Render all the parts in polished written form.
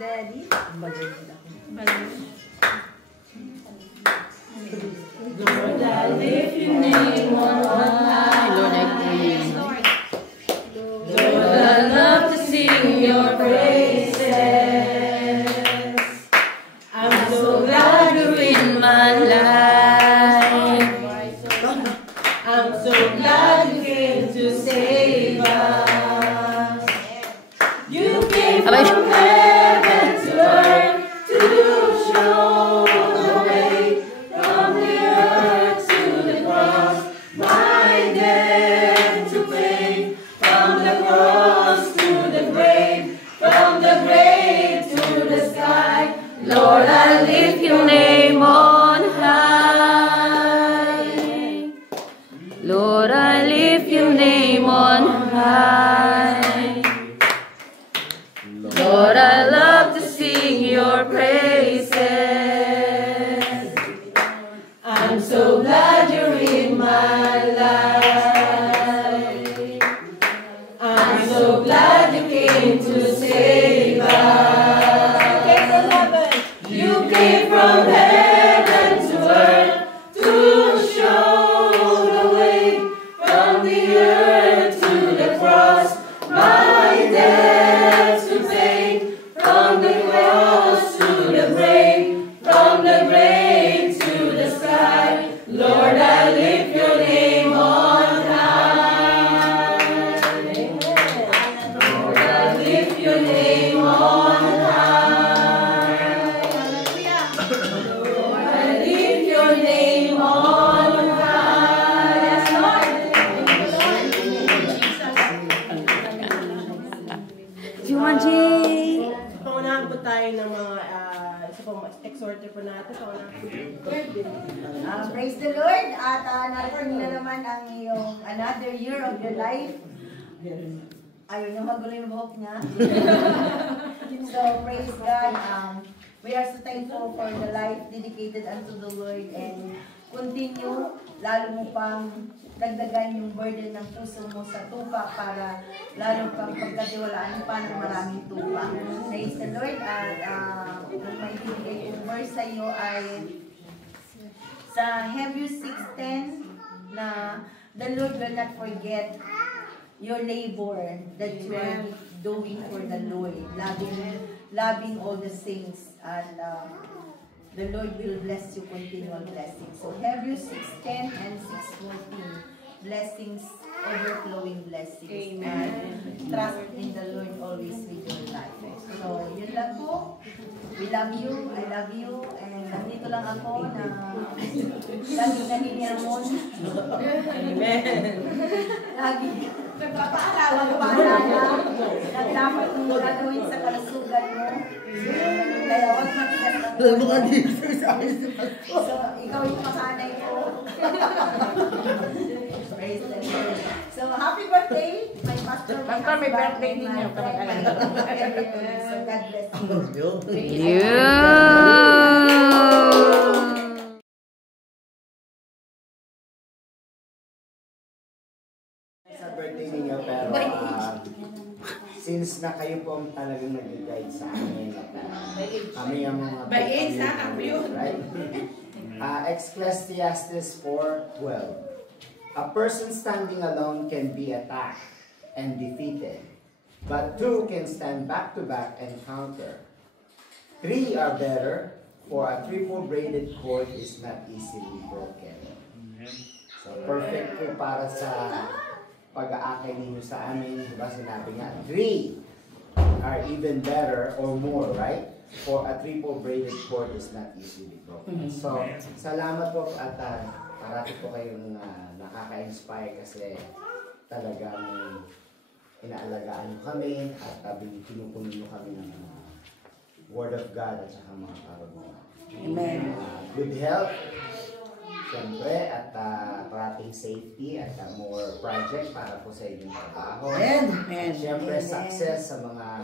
Daddy. Lord, I lift your name on high. Lord, I praise. Lord, I love to sing your praises. I'm so glad you're in my life. I'm so glad you came to save us. You came from heaven to earth to show the way. From the earth to the cross, my debt to pay. From the cross to the grave, from the grave to the sky. Lord, I lift your name on high. Lord, I lift your name on high. Lord, I love to sing your praises. I'm so glad you're in my life. I'm so glad you came to save us. You came from heaven to earth to show the way. From the earth to the cross, my debt to pay. From the cross to the grave, from the grave to the sky. Lord, I lift your name on high. Lord, I lift your name on high. Lord, I lift your name on high. Yes, Lord. Jumanji! Pangunahan po tayo ng mga isa pong exhorter po natin. Praise the Lord! At naroon na naman ang iyong another year of your life. Ayaw niya magulo yung buhok niya. So, praise God. We are so thankful for the life dedicated unto the Lord and continue, lalo mo pang dagdagan yung burden ng puso mo sa tupa para lalo pang pagkatiwalaan pa ng maraming tupa. Praise the Lord. At ang maibigay kong verse sa iyo ay sa Hebrews 6:10 na the Lord will not forget your labor that you are doing for the Lord, loving all the saints, and the Lord will bless you continual blessings. So Hebrews 6:10 and 6:14, blessings, overflowing blessings. Amen. And trust in the Lord always with your life. So yun lang po. We love you, I love you, and nandito lang ako na lagi naniniramon. Amen. Lagi nagpapaalala na dapat mong gagawin sa kalusugan mo. Kaya huwag matigas na po. So, ikaw yung masanay ko. Praise the Lord. So, happy birthday, my pastor. Pastor, may birthday ninyo. So, God bless you. Sa birthday ninyo, pero since na kayo po ang talagang nag-guide sa amin at kami ang mga right? Ecclesiastes 4:12. A person standing alone can be attacked and defeated, but two can stand back to back and counter. Three are better, for a triple braided cord is not easily broken. So perfect po para sa pag-aakay ninyo sa amin, diba? Sinabi nga, three are even better or more, right? For a triple braided cord is not easily broken. So, salamat po at parati po kayong nakaka-inspire kasi talagang inaalagaan nyo kami at pinupuno nyo kami ng Word of God at saka mga karunungan. Amen. Good health, siyempre, at parating safety at more project para po sa inyong trabaho. Amen. Siyempre, success sa mga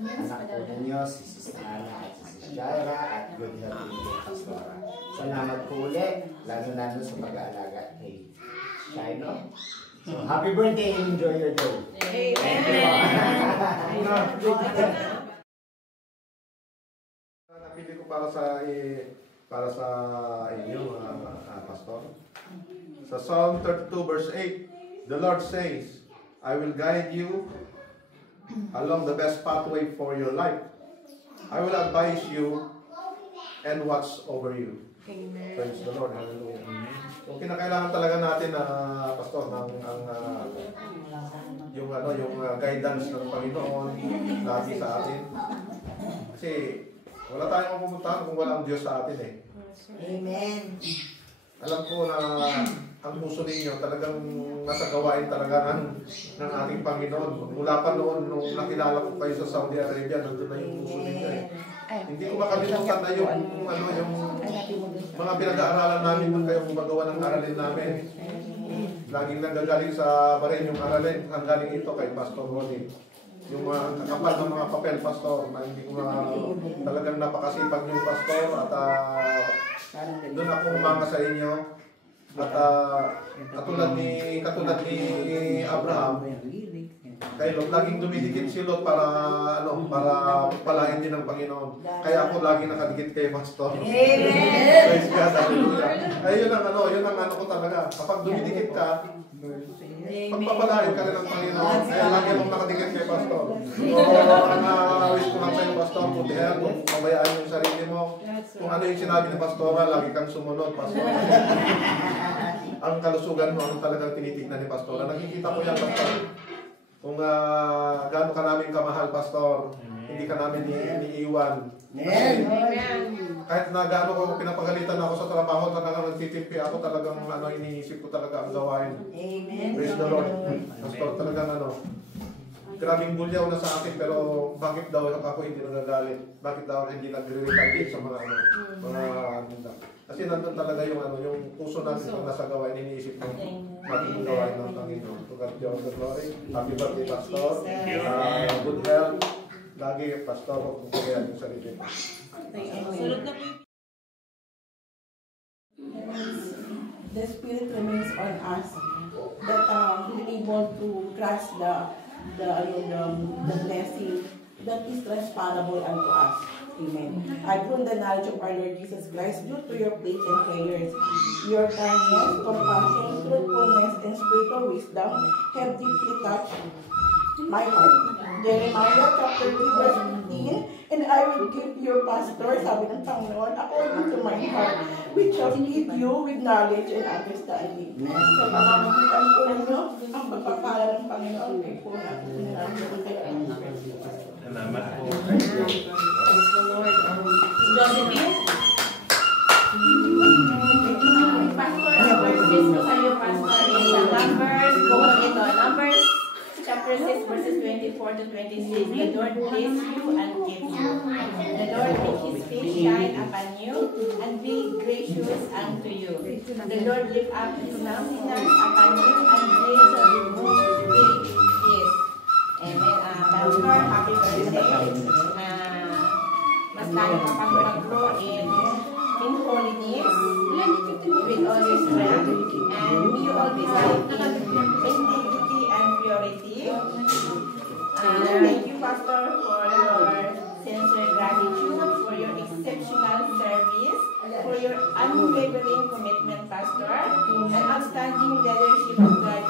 anak po ninyo, si Sister Ana at si Sister Jaira, at good health din kay Pastora. Salamat po ulit, lalo-lalo sa pag-aalaga kay Shino. So, happy birthday and enjoy your day. Napili ko para sa inyo, Pastor. Sa Psalm 32 verse 8, the Lord says, I will guide you along the best pathway for your life. I will advise you and watch over you. Amen. Praise the Lord. Hallelujah. So, kinakailangan talaga natin na Pastor yung guidance ng Panginoon lagi sa atin. Kasi wala tayong mapupuntahan kung wala ang Diyos sa atin eh. Amen. Alam ko na ang puso ninyo talagang nasa gawain talaga ng ating Panginoon. Mula pa noon nung nakilala ko kayo sa Saudi Arabia, nandun na yung puso ninyo eh. Hindi ko makalimutan na yung mga pinag-aaralan namin nung kayo gumagawa ng aralin namin. Laging nanggagaling sa Bahrain yung aralin. Ang galing ito kay Pastor Ronnie. Yung mga kakapal ng mga papel, Pastor, na hindi ko talagang napakasipag yung Pastor at doon ako umanga sa inyo. At katulad ni Abraham, kay Lot, laging dumidikit si Lot para palain din ng Panginoon. Kaya ako laging nakadikit kay Pastor. Praise God, hallelujah. Ay, yun ang ko talaga. Kapag dumidikit ka, pagpapalain ka rin ng Panginoon. Kaya lagi akong nakadikit kay Pastor. So, ang wish ko lang sa'yo, Pastor, putihan, kung mabayaan yung sarili mo. Kung ano yung sinabi ni Pastora, lagi kang sumunod, Pastor. Ang kalusugan mo, ang talagang tinitignan ni Pastora. Nakikita ko yan, Pastor. Kung gaano ka namin kamahal, Pastor, hindi ka namin iniiwan. Kasi, kahit na gaano ko pinapagalitan ako sa trabaho, talagang nagtitipi ako, talagang iniisip ko talaga ang gawain. Amen. Praise the Lord. Pastor, talagang grabing bulyaw na sa akin, pero bakit daw ako hindi nagagalit? Bakit daw hindi nagre-retaliate sa mga kasi nandun talaga yung puso natin kung nasa gawain, iniisip mo natin gawain ng Panginoon. To God be all the glory. Happy birthday, Pastor. Good health. Lagi, Pastor, kung kaya yung sarili mo. The Spirit remains on us, that we're able to grasp the blessing that is transferable unto us. Amen. I grow in the knowledge of our Lord Jesus Christ due to your faith and prayers. Your kindness, compassion, truthfulness, and spiritual wisdom have deeply touched my heart. Jeremiah chapter 3 verse 15, and I will give your pastor, sabi ng Panginoon, according to my heart, which shall lead you with knowledge and understanding. Sa pamamagitan po ninyo, ang pagpapala ng Panginoon kay po natin. Salamat po. Praise the Lord. Josephine? Pastor, ang verses ko sa iyo, Pastor, is the Numbers chapter 6, verses 24 to 26. The Lord bless you and keep you. The Lord make His face shine upon you and be gracious unto you. The Lord lift up His countenance upon you and grace you with peace. Amen. Pastor, happy birthday. Mas lalo ka pang mag-grow in holiness with all your strength, and you always live in integrity and purity. Thank you, Pastor, for your sincere gratitude, for your exceptional service, for your unwavering commitment, Pastor, and outstanding leadership of God.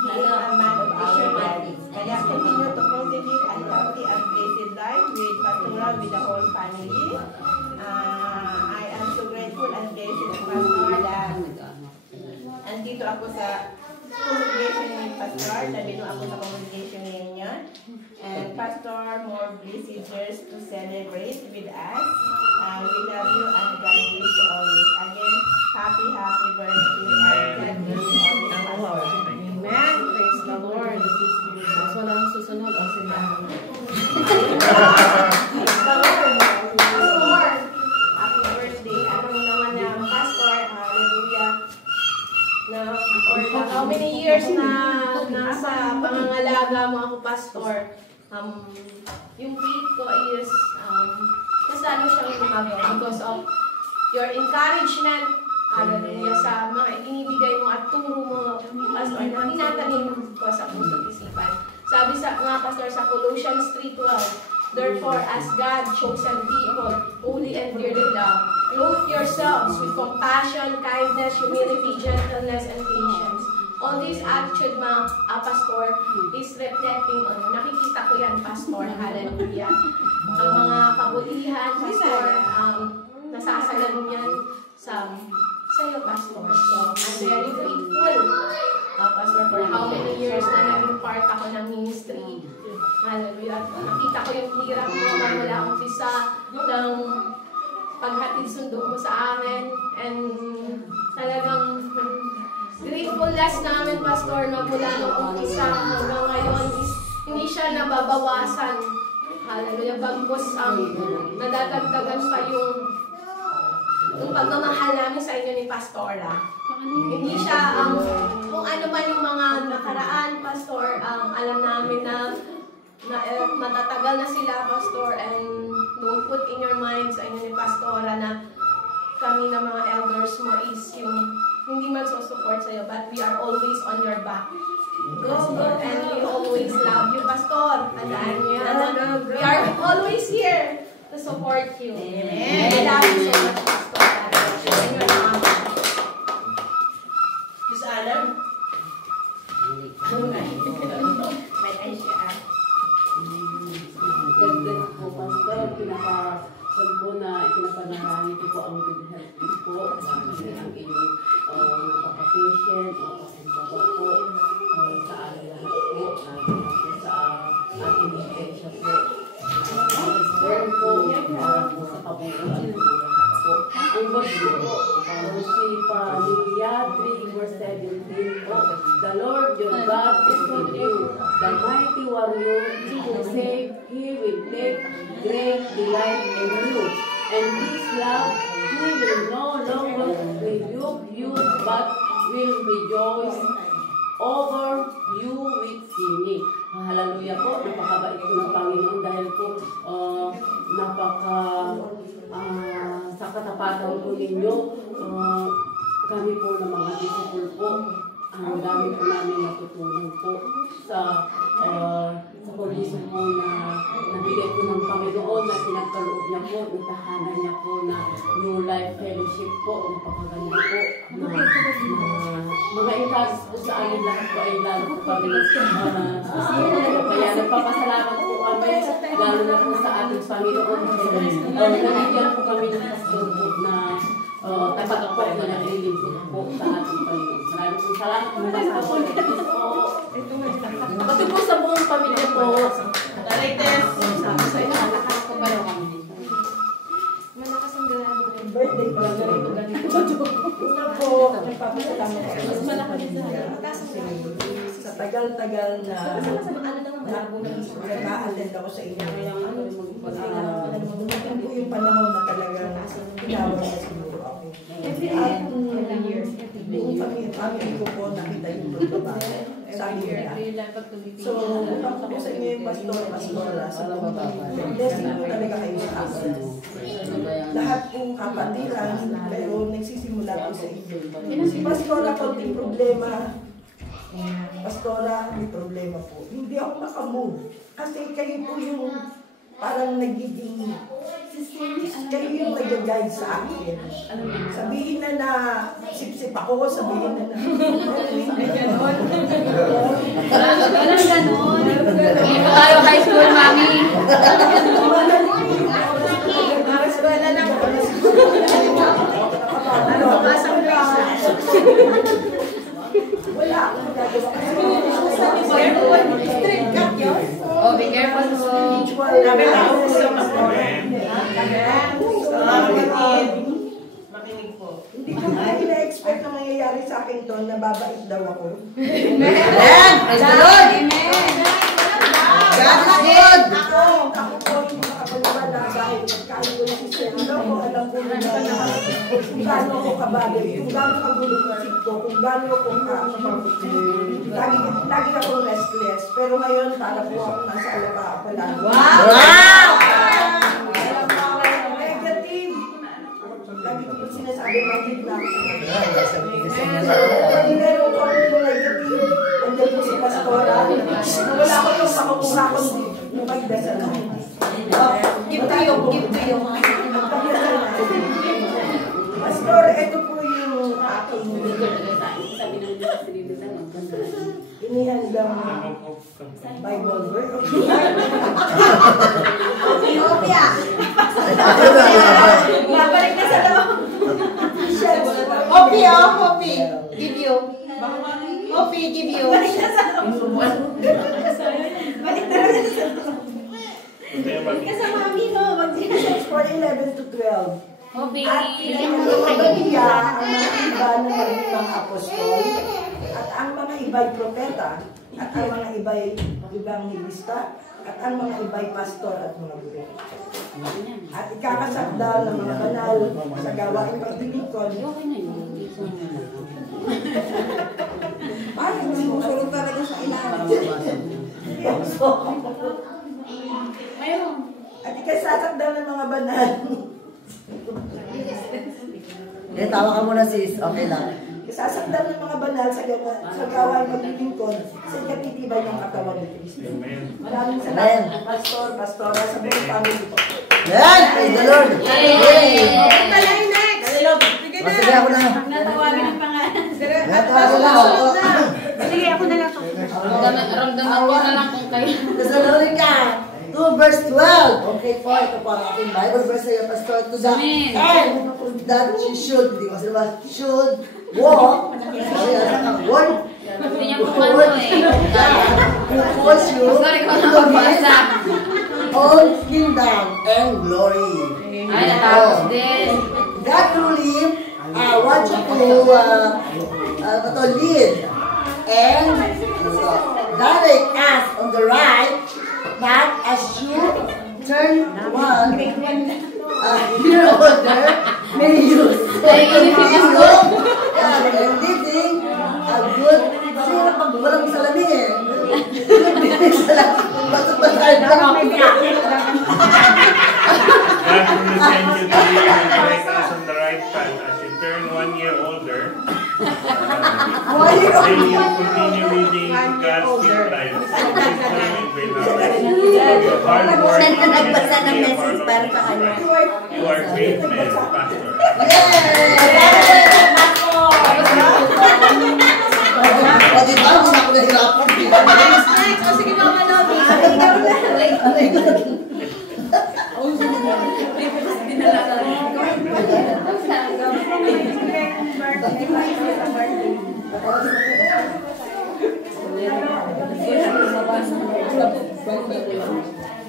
Being a man of our values. Kaya continue to cultivate a healthy and blessed life with Pastora, with the whole family. I am so grateful and blessed, Pastor, that andito ako sa congregation ni Pastor. Nandito ako sa congregation ninyo. And Pastor, more blessed years to celebrate with us. We love you and God bless you always. Again, happy birthday and God bless you always, Pastor. Amen. Praise the Lord. Mas walang susunod ang sinabi. Praise the Lord. Happy birthday. Ano mo naman na, Pastor, hallelujah. Na, for how many years na nasa pangangalaga mo ako, Pastor, yung faith ko is, mas lalo siyang lumago because of your encouragement, hallelujah, sa mga inibigay mo at turo mo, Pastor, na tinatanim ko sa puso't isipan. Sabi sa mga Pastor sa Colossians 3:12, therefore, as God's chosen people, holy and dearly loved, clothe yourselves with compassion, kindness, humility, gentleness, and patience. All this attitude, mga Pastor, is reflecting on you. Nakikita ko yan, Pastor. Hallelujah. Ang mga kabutihan, Pastor, nasasalan yan sa iyo, Pastor. So, I'm very grateful, Pastor, for how many years na naging part ako ng ministry. Hallelujah. Nakita ko yung hirap mo mula umpisa ng paghatid sundo mo sa amin. And talagang gratefulness namin, Pastor, na mula nung umpisa hanggang ngayon is hindi siya nababawasan. Hallelujah. Bagkus nadadagdagan pa yung pagmamahal namin sa inyo ni Pastora. Hindi siya kung ano man yung mga nakaraan, Pastor, alam namin na matatagal na sila, Pastor, and don't put in your mind sa inyo ni Pastora na kami na mga elders mo is yung hindi magsusupport sa'yo, but we are always on your back. And we always love you, Pastor. Tandaan niyo yan. We are always here to support you. Amen. I love you so much, Pastor. And your mom. Miss Alam? May ay siya. Dagdag po, Pastor, pinapasag po na ipinapanalangin ko po ang good health din po. Kasi ang iyong napaka-patient, napaka-baba po sa alam lahat po. Lagi sa ating iglesia po. Burn po, para po sa kabuuan po lahat po. Ang verse po, si Pamilya 3 verse 17 po. The Lord your God is with you, the mighty warrior who saved, he will take great delight in you. And his love, he will no longer rebuke you, but will rejoice over you with singing. Hallelujah po, napakabait po ng Panginoon dahil po sa katapatan po ninyo, kami po ng mga disciple po, ang dami po namin natutunan po sa kondisyon po na nabigay po ng Panginoon na pinagkaloob niya po, natahanan niya po na New Life Fellowship po, napakaganda po na mga encourage po sa amin lahat po ay lalo po kami kaya nagpapasalamat po kami lalo na po sa ating Panginoon nabigyan po kami ng pastor po na tapat po na naglilingkod po sa ating Panginoon. Maraming po salamat po pati po sa buong pamilya po. Directors! Sabi sa inyo, lakas ko ba yung kami? Malakas ang galado. Birthday pa lang ganito. Una po, nagpapasalamat po. Mas malaki din sa Sa tagal-tagal na nag-a-attend ako sa inyo. Dumating po yung panahon na talagang tinawag na siguro ako. At buong family ko po nakita yung pagbabago. Sabi nila. So, punta ko sa inyo yung pastora sa buong pamilya. Blessing po talaga kayo sa akin. Lahat pong kapatiran, pero nagsisimula po sa inyo. Si Pastora, konting problema. Pastora, may problema po. Hindi ako makamove. Kasi kayo po yung parang nagiging, kayo yung nag-guide sa akin. Sabihin na sip-sip ako, sabihin na ganon. Walang ganon. Hindi pa tayo high school, mami. Eskwela lang po. Kasang Lisa. Wala akong gagawa. Strict cut yun? Oh, be careful po. Sabi na ako sa Makinig po. Hindi ko ina-expect na mangyayari sa akin to na babait daw ako. Amen! Praise the Lord! Amen! God is good! Ako po hindi makapaniwala dahil kahit ko si Sendo ko, alam ko na kung gaano ako kabagay, kung gaano kagulong isip ko, kung gaano ako lagi akong restless. Pero ngayon, para po ako nasa alaba ako lang. Wow! Negative! Lagi ko sabi, mag-hit na ako sa kanya. Meron ko yung negative. Andiyan po si Pastora. Wala ko yung makukuha ko yung mag-desal ko. Give to you, give to you. Pastor, ito po yung aking inihandang Bible verse. Opia! Babalik na sa loob. Opia, Opie. Give you. Opie, give you. Balik na sa loob. Balik na sa loob. Balik ka sa mami mo. Ephesians 4:11 to 12. Hobby. At pinagpapagaya ang mga iba na maging mga apostol, at ang mga iba'y propeta, at ang mga iba'y evangelista, at ang mga iba'y pastor at mga guro. At ikakasakdal ng mga banal sa gawaing paglilingkod. Parang sumusunod talaga sa ilalim. At ikasasakdal ng mga banal. Tawa ka muna sis, okay lang. Sasakdal ng mga banal sa gawain maglilingkod sa ikatitibay ng katawan ni Kristo. Maraming salamat, Pastor, Pastora, sa buong family po. Yan! Praise the Lord! Yay! Sige, ako na. Natawagin ang pangalan. Natawa na ako. Sige, ako na lang. Ramdaman ko na lang kung kayo. Thessalonica 2 verse 12. Okay po, ito po ang aking Bible verse sa iyo, Pastor. To the end that you should, hindi ko sila should walk. Kasi anak ang word. Hindi niya po ano eh. Who calls you Sorry ko na to mabasa. all kingdom and glory. Ay, natapos din. God truly want you to lead and direct us on the right, but as you turn one year older, may use and living a good. Kasi hirap pag walang salamin eh. Ba't-ba't-ba't God will send you to lead and direct us on the right path as you turn 1 year older. Then you continue reading God's gift life. Your hard work Send ka nagbasa ng message para sa kanya. You are faithful, Pastor. O diba? Kung ako nahirapan. Next, o sige mga lobby.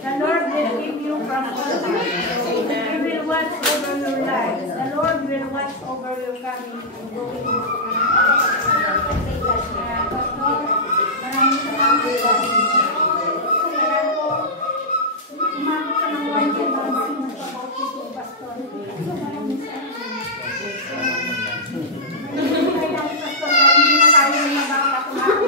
The Lord will keep you from all harm. He will watch over your life. The Lord will watch over your coming and going. Maraming salamat. Umabot ka ng 1 year bago magpapautis yung pastor. Maraming salamat. Kaya ang pastor, hindi na tayo magpapatuloy.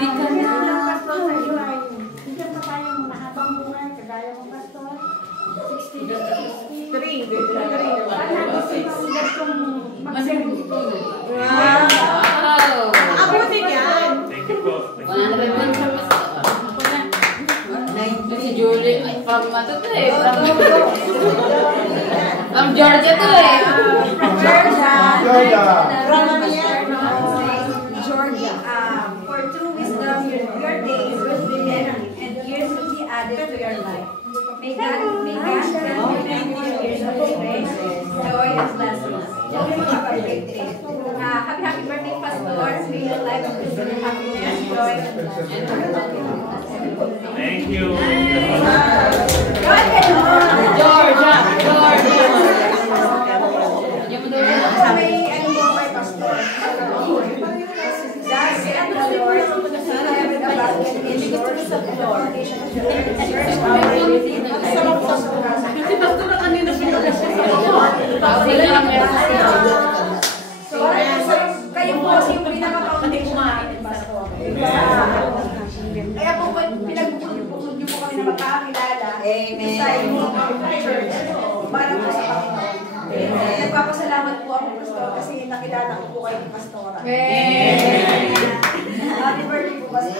Di ka na. Pastor sa iyo ay bigyan pa tayo ng mahabang buhay kagaya ng pastor. 63. Sana isip ang gustong mag-service. Wow! Abutin yan! Thank you po. Wala na rin man sa pastor. Si Julie, ay, from ano to eh. From Georgia to eh. Georgia. From Georgia. For true wisdom, your days will be and years will be added to your life. May God grant you years of grace, joy, and blessings. Have a great day. Happy birthday, Pastor. May your life be happiness, joy, and blessings. Thank you. Georgia! May ano mo kay Pastor? That's it, the Lord. Hindi gusto ko sa floor. Kayo po, yung pinaka-kaunti kumain, Pastor. Kaya po, pinagpupunod niyo po kami na magkakakilala. Amen. Sa inyong church. Para po sa Panginoon. nakilala ko po kayo ni Pastora. Happy birthday po, Pastor.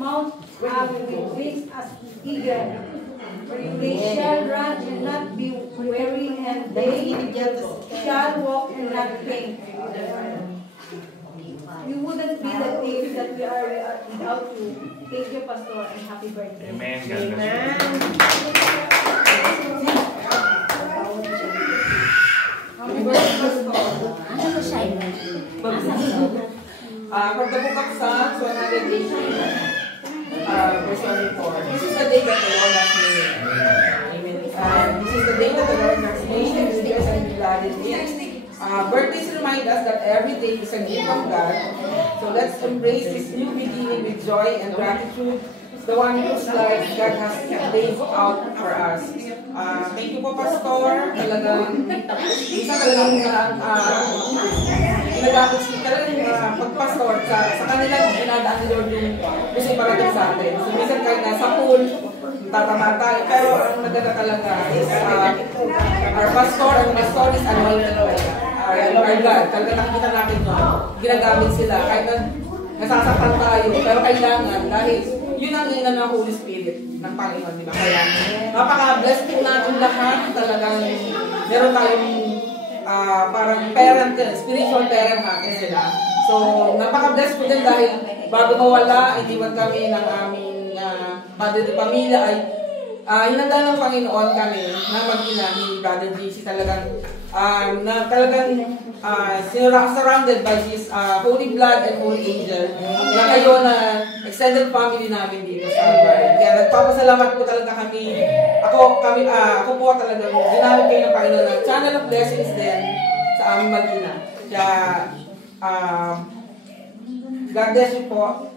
Mount up with wings as eagle. They shall run and not be weary, and they shall walk and not faint. You wouldn't be the team that we are without you. Thank you, Pastor, and happy birthday. Amen. God bless you. Happy birthday, Pastor. From the book of Psalms 118, verse 24. This is the day that the Lord has made. Amen. This is the day that the Lord has made, and rejoice and be glad in it. Birthdays remind us that every day is a gift from God. So let's embrace this new beginning with joy and gratitude. The one whose life God has laid out for us. Thank you po, Pastor. Talagang, isa talagang pag-pastor sa kanilang ginadaan ni Lord yung gusto iparating sa atin. So, minsan kahit nasa pool, tatama tayo. Pero ang maganda talaga is our pastor and pastor is anointed our God. Talaga nakikita natin ginagamit sila. Kahit nasasaktan tayo, pero kailangan dahil yun ang ina ng Holy Spirit ng Panginoon, di ba? Kaya napaka-blessed po natin lahat. Talagang meron tayong parang parent, spiritual parent natin sila. So, napaka-blessed po din dahil bago mawala, iniwan kami ng aming mother de pamilya ay hinanda ng Panginoon kami na mag-ina ni Brother JC talagang surrounded by His holy blood and holy angel na kayo na extended family namin dito sa bahay. Kaya nagpapasalamat po talaga kami. Ako po talaga ginamit kayo ng Panginoon ng channel of blessings din sa aming mag-ina. Kaya God bless you po.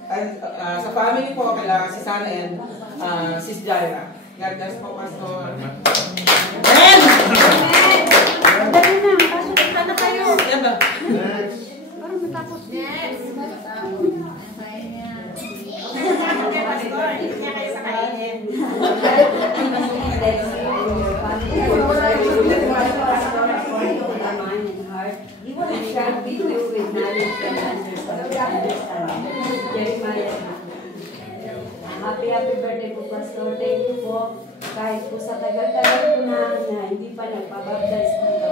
Sa family po, kaya si Sana and Sis Jaira. God bless po, Pastor. Amen! Dali na, pasok na kayo. Diba? Parang matapos. Yes. Pastor, hindi niya kayo kakainin. It shall be filled with knowledge and understanding. Jeremiah. Happy birthday po, Pastor. Thank you po. Kahit po sa tagal-tagal po na hindi pa nagpabaptize dito,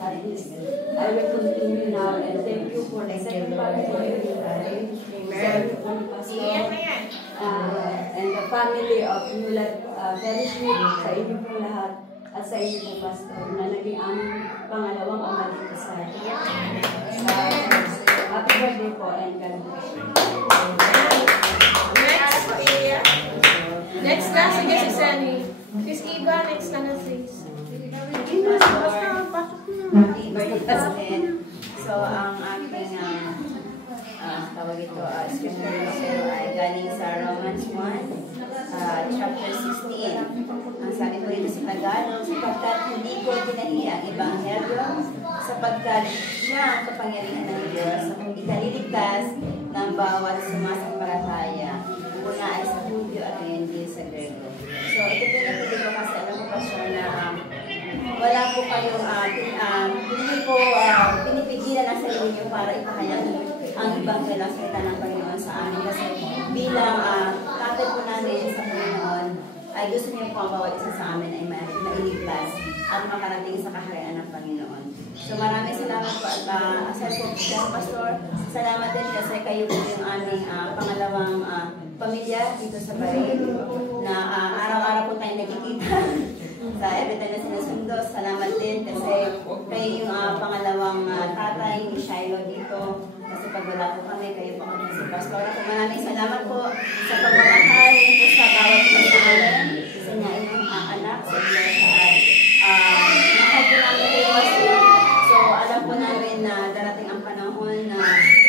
at least I will continue now, and thank you for the second part for everything. Amen. Pastor, and the family of New Life Fellowship, sa inyo po lahat, at sa inyo po, Pastor, na naging aming pangalawang ama dito sa happy birthday po, and God bless you. Next na, sige si Sunny. Sis Eva, next na sis. So, ang aking tawag ito, scripture ay galing sa Romans 1, chapter 16. Ang sabi ko ito sa Tagalog, sapagkat hindi ko tinahiya ang ebanghelyo, sapagkat siya ang kapangyarihan ng Diyos sa kung ikaliligtas ng bawat sumasampalataya. Una ay sa Hudyo at hindi sa Grego. So, ito pinapili ko kasi alam ko, Pastor, na wala po kayong, hindi po pinipigilan ang sarili niyo para ipahayag ang ibang salita ng Panginoon sa amin. Kasi bilang tatay po namin sa Panginoon, ay gusto niyo po ang bawat isa sa amin ay mailigtas at makarating sa kaharian ng Panginoon. So maraming salamat po at asal po, Pastor. Salamat din kasi kayo po yung aming pangalawang pamilya dito sa Bahrain na araw-araw po tayo nagkikita sa everytime na sinusundo. Salamat din kasi kayo yung pangalawang tatay ni Shiloh dito. Kasi pag wala po kami, kayo po kami si Pastor. Ako maraming salamat po sa pagmamahal po sa bawat masalanan sa niya inyong anak sa Diyos mahal po namin kayo, Pastor. So alam po namin na darating ang panahon na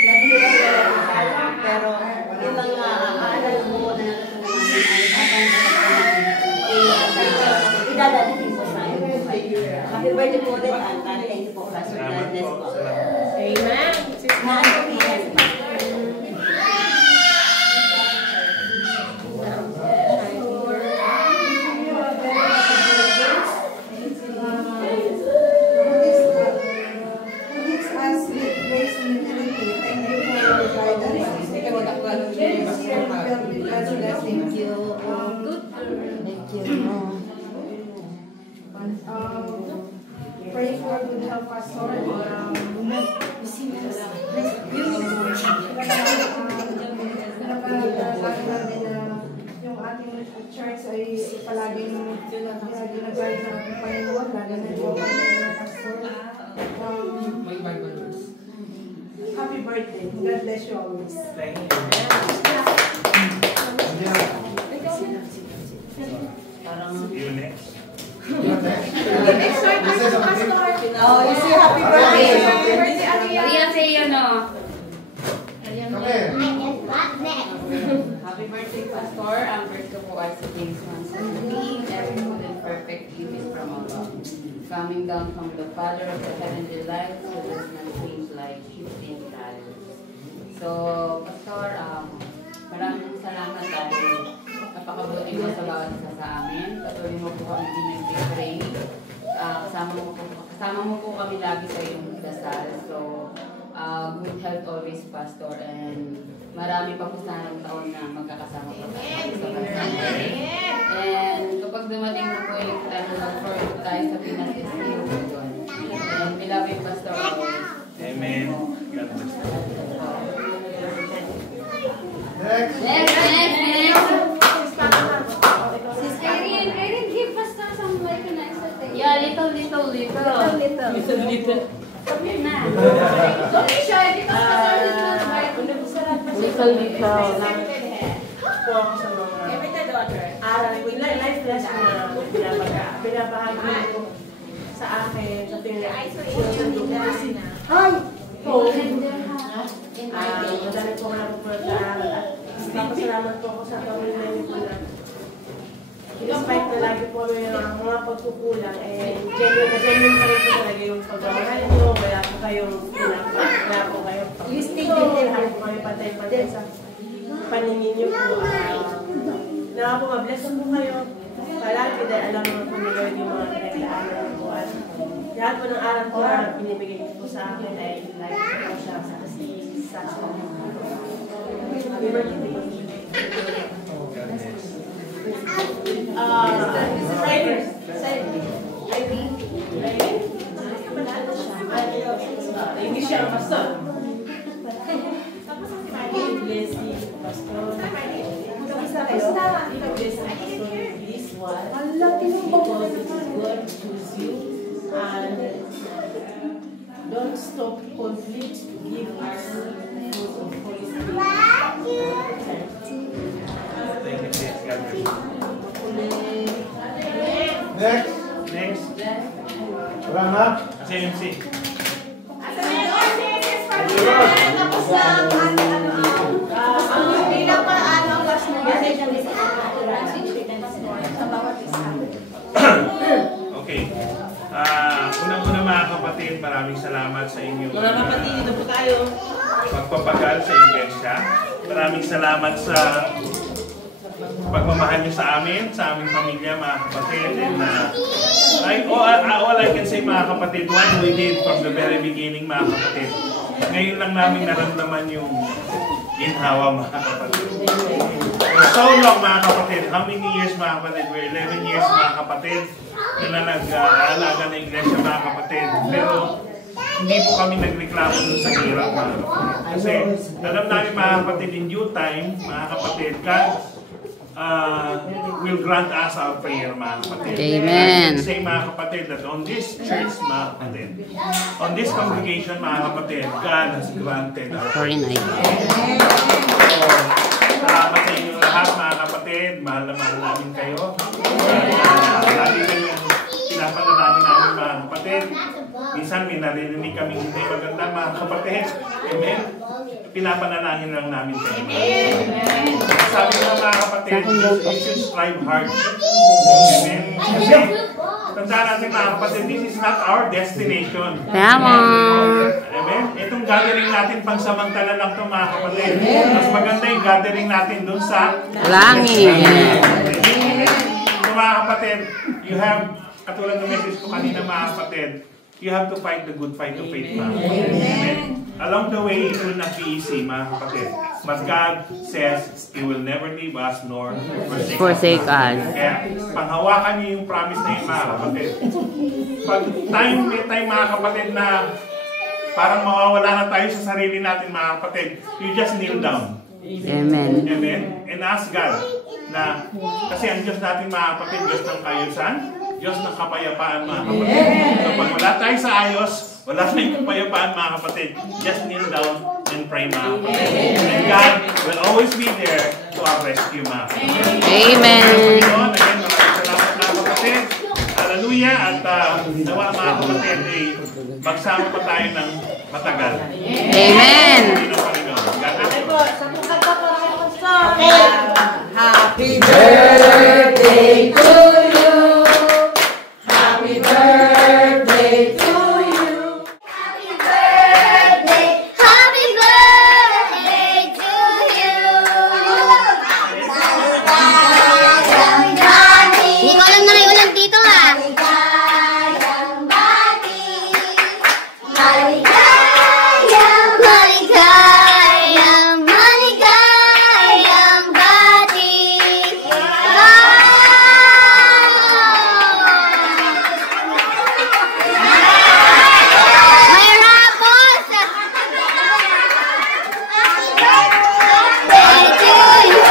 naghihirap po tayo, pero yung mga aaral po na natutunan namin ay tatanda po namin God, thank you po sa iyo. Happy birthday po ulit, and thank you po, Pastor. God bless po. Amen. Pray for good health, Pastor. Yung ating church ay palaging ginagay ng Panginoon, lalo na yung Pastor. Happy birthday. God bless you always. Thank you. You next. Oh, you say happy birthday. Rian say yun, no? Happy birthday, Pastor. Ang birthday ko ay si James Manson. Being every good and perfect gift is from above, coming down from the Father of the heavenly light, so there's no change like shifting shadows. So, Pastor, maraming salamat dahil napakabuti mo sa bawat isa sa amin. Patuloy mo po kami pinag-pray. Kasama mo po kami lagi sa iyong dasal. So, good health always, Pastor, and marami pa po sanang taon na magkakasama po sa Pastor. And kapag dumating na po yung time na mag-forward tayo sa Pinas, is you po doon. And we love you, Pastor, always. Amen. God bless you. Next. Erin, give Pastor some like a nice thing. Yeah, little. Sabi na. Don't be shy because Pastor is not right. Little. Po ako sa mga aral ko, life lesson na binabahagi ko sa akin, sa sinusunod ko kasi madami po ako napupunod sa aral at napasalamat po ako sa pamilya niyo po na despite na lagi po may mga pagkukulang, genuine pa rin po talaga yung pagmamahal niyo, wala po kayong you stay there, po kayo patay sa paningin niyo po. Na po, mabless po kayo palagi dahil alam mo po ni Lord yung mga pinagdaanan po at lahat po ng aral po na binibigay niyo po sa akin ay like po siya kasi sa hindi siya ang pastor. Bless you, pastor. Kamusta kayo? Bless you, this one. Because it is God who choose you. And don't stop conflict. Give us the fruit of Holy Spirit. Thank you, sis. God bless you. Next. Next. Wala na. Kasi MC. Tapos lang, bilang pa ang last na message sa bawat isa. Okay. Unang-una mga kapatid, maraming salamat sa inyong Mga kapatid, dito po tayo. pagpapagal sa iglesia. Maraming salamat sa pagmamahal niyo sa amin, sa aming pamilya, mga kapatid. And all I can say, mga kapatid, what we did from the very beginning, mga kapatid. Ngayon lang namin naramdaman yung ginhawa, mga kapatid. For so long, mga kapatid, how many years, mga kapatid? We're 11 years, mga kapatid, na nag-aalaga na iglesia, mga kapatid. Pero hindi po kami nagreklamo dun sa hirap, mga kapatid. Kasi alam namin, mga kapatid, in due time, mga kapatid, God will grant us our prayer, mga kapatid. Amen. I say, mga kapatid, that on this church, mga kapatid, on this congregation, mga kapatid, God has granted our prayer. So, salamat sa inyo lahat, mga kapatid. Mahal na mahal namin kayo. Lagi kayong pinapanalangin namin, mga kapatid. Minsan may naririnig kami hindi maganda, mga kapatid. Amen. Pinapanalangin lang namin kayo. Sabi ko mga kapatid, you should strive hard. Amen. Kasi tandaan natin mga kapatid, this is not our destination. Tama. Amen? Itong gathering natin, pangsamantala lang ito mga kapatid. Mas maganda yung gathering natin dun sa Langit. So mga kapatid, you have, katulad ng message ko kanina mga kapatid, you have to fight the good fight of faith. Amen? Along the way, it will not be easy, mga kapatid. But God says, He will never leave us nor forsake us. Kaya, panghawakan niyo yung promise na yun, mga kapatid. Pag may time, mga kapatid, na parang mawawala na tayo sa sarili natin, mga kapatid, you just kneel down. Amen. Amen? And ask God na, kasi ang Diyos natin, mga kapatid, Diyos ng kaayusan, Diyos ng kapayapaan, mga kapatid. So, pag wala tayo sa ayos, wala tayong kapayapaan, mga kapatid, just kneel down and pray, mga kapatid. And God will always be there to our rescue, mga kapatid. Amen. Again, maraming salamat, mga kapatid. Hallelujah. At nawa, mga kapatid, magsama pa tayo ng matagal. Amen. God bless you. Happy birthday to you. Happy birthday to you. Happy birthday, happy birthday to you. Hindi ko alam na may ulam dito ha. Maligayang bati. Maligayang, maligayang, maligayang bati. May rapos! Happy birthday to you.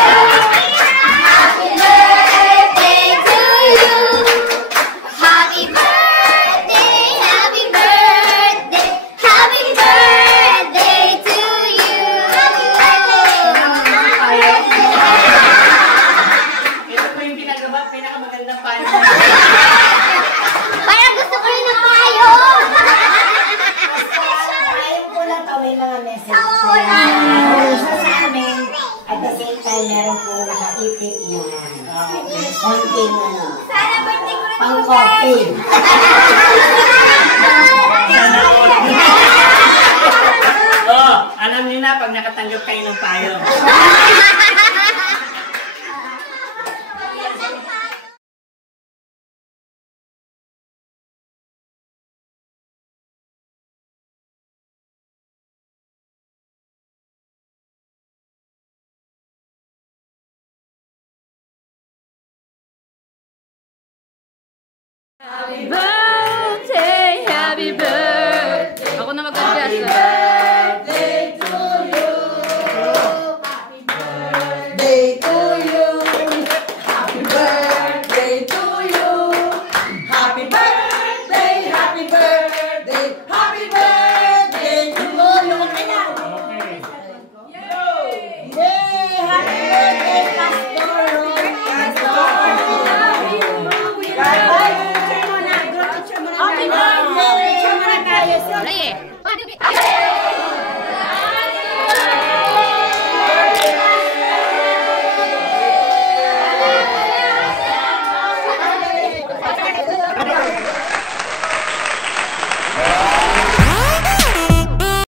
Happy birthday, happy birthday, happy birthday to you. Ito po yung ginagawa, pinakamagandang paano. Parang gusto ko rin ng payo. Ayaw ko lang may mga message. So sa amin, at the same time, meron po nakaipit na konting Sana birthday ko rin pang-coffee. Oh, alam niyo na pag nakatanggap kayo ng payo. Happy birthday, happy birthday. Ako na mag-adjust. Birthday to you. Happy birthday to you. Happy birthday to you. Happy birthday, happy birthday, happy birthday to you. Okay. Yay! Happy birthday, Pastor Ron. Happy birthday! Ay,